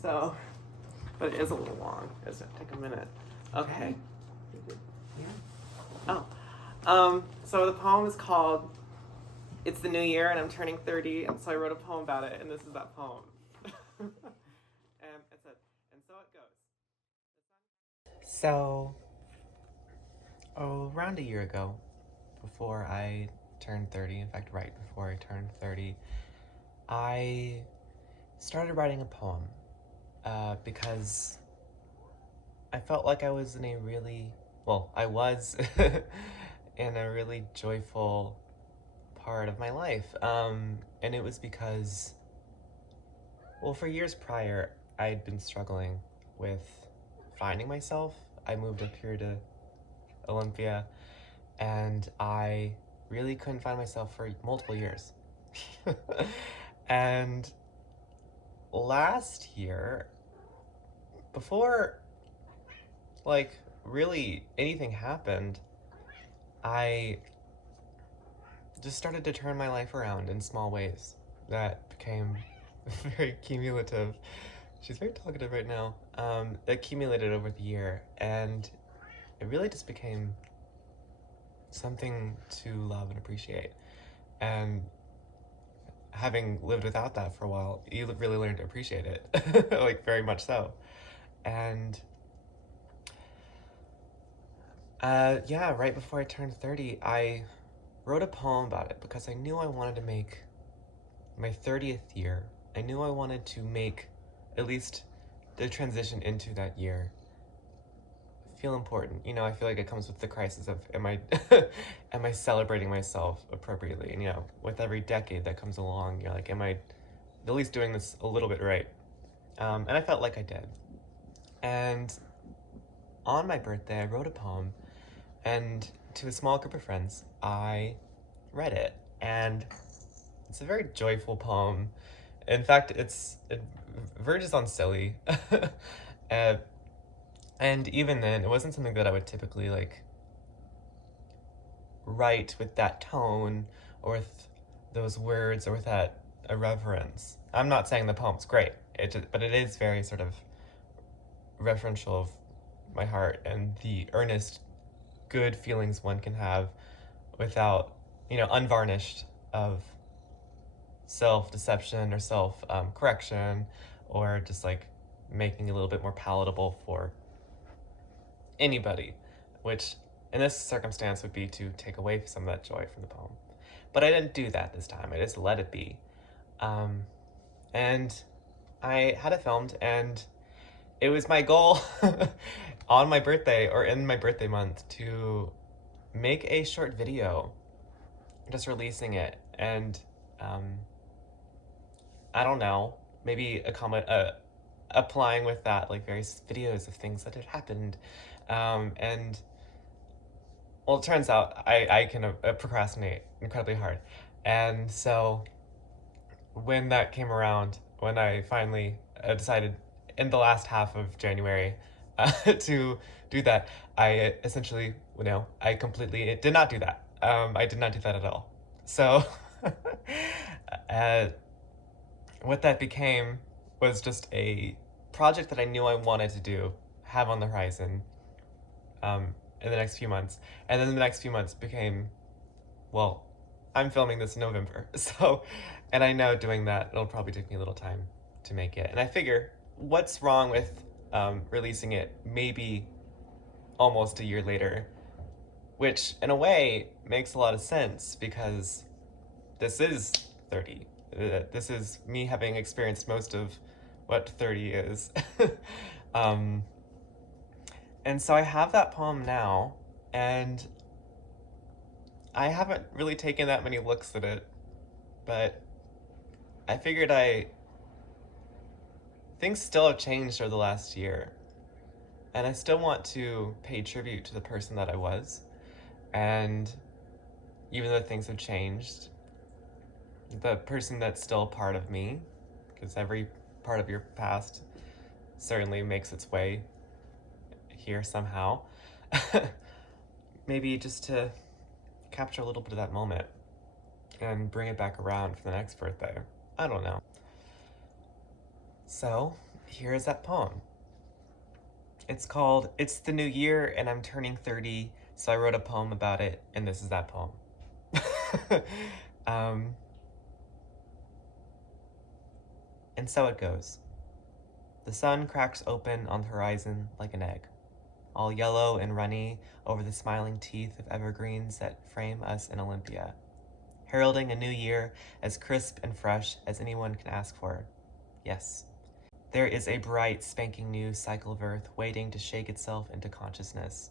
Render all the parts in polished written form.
So, but it is a little long. It's gonna take a minute. Okay. Yeah. So the poem is called "It's the New Year and I'm turning 30," and so I wrote a poem about it, and this is that poem. And it said, and so it goes. So, around a year ago, before I turned 30, in fact, right before I turned 30, I started writing a poem because I felt like I was in a really, well, I was in a really joyful part of my life. And it was because, well, for years prior, I'd been struggling with finding myself. I moved up here to Olympia, and I really couldn't find myself for multiple years. And last year, before like really anything happened, I just started to turn my life around in small ways that became very cumulative. She's very talkative right now. That accumulated over the year, and it really just became something to love and appreciate. And having lived without that for a while, you really learn to appreciate it, like very much so. And yeah, right before I turned 30, I wrote a poem about it because I knew I wanted to make my 30th year. I knew I wanted to make at least the transition into that year feel important. You know, I feel like it comes with the crisis of am I am I celebrating myself appropriately? And you know, with every decade that comes along, you're like, am I at least doing this a little bit right? And I felt like I did. And on my birthday, I wrote a poem, and to a small group of friends, I read it. And it's a very joyful poem. In fact, it verges on silly. uh, and even then, it wasn't something that I would typically like write with that tone or with those words or with that irreverence. I'm not saying the poem's great, but it is very sort of referential of my heart and the earnest, good feelings one can have without, you know, unvarnished of self-deception or self-correction, or just like making it a little bit more palatable for anybody, which in this circumstance would be to take away some of that joy from the poem. But I didn't do that this time. I just let it be. And I had it filmed, and it was my goal on my birthday or in my birthday month to make a short video, just releasing it. And I don't know, maybe applying with that like various videos of things that had happened. And well, it turns out I can procrastinate incredibly hard. And so when that came around, when I finally decided in the last half of January to do that, I essentially, you know, I completely did not do that. I did not do that at all. So uh, what that became was just a project that I knew I wanted to do, have on the horizon in the next few months. And then the next few months became, well, I'm filming this in November. So, and I know doing that, it'll probably take me a little time to make it. And I figure, what's wrong with releasing it maybe almost a year later? Which, in a way, makes a lot of sense because this is 30. This is me having experienced most of what 30 is. um, and so I have that poem now, and I haven't really taken that many looks at it, but I figured things still have changed over the last year, and I still want to pay tribute to the person that I was. And even though things have changed, the person that's still a part of me, because every part of your past certainly makes its way here somehow, maybe just to capture a little bit of that moment and bring it back around for the next birthday. I don't know. So, here is that poem. It's called It's the New Year and I'm Turning 30, so I wrote a poem about it, and this is that poem. um, and so it goes. The sun cracks open on the horizon like an egg, all yellow and runny over the smiling teeth of evergreens that frame us in Olympia, heralding a new year as crisp and fresh as anyone can ask for. Yes, there is a bright, spanking new cycle of Earth waiting to shake itself into consciousness.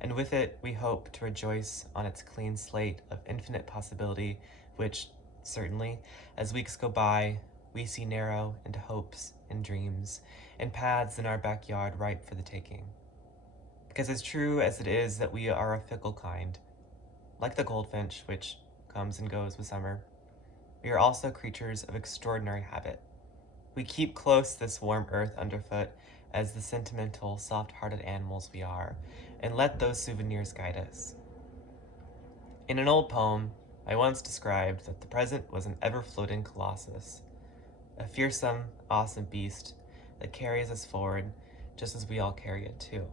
And with it, we hope to rejoice on its clean slate of infinite possibility, which, certainly, as weeks go by, we see narrow into hopes and dreams, and paths in our backyard ripe for the taking. Because as true as it is that we are a fickle kind, like the goldfinch, which comes and goes with summer, we are also creatures of extraordinary habit. We keep close this warm earth underfoot as the sentimental, soft-hearted animals we are, and let those souvenirs guide us. In an old poem, I once described that the present was an ever-floating colossus, a fearsome, awesome beast that carries us forward just as we all carry it too.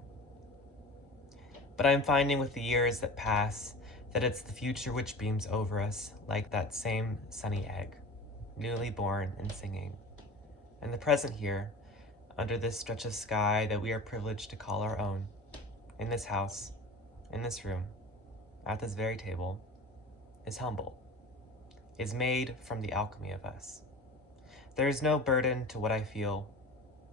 But I'm finding with the years that pass that it's the future which beams over us like that same sunny egg, newly born and singing. And the present here, under this stretch of sky that we are privileged to call our own, in this house, in this room, at this very table, is humble, is made from the alchemy of us. There is no burden to what I feel,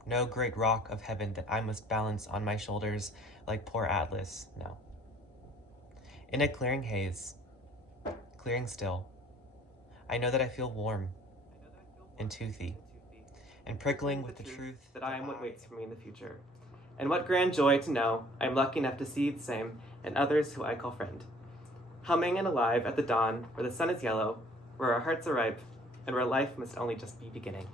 no great rock of heaven that I must balance on my shoulders like poor Atlas, no. In a clearing haze, clearing still, I know that I feel warm and toothy, and prickling with the truth that I am what waits for me in the future. And what grand joy to know I am lucky enough to see the same in others who I call friend. Humming and alive at the dawn, where the sun is yellow, where our hearts are ripe, and where life must only just be beginning.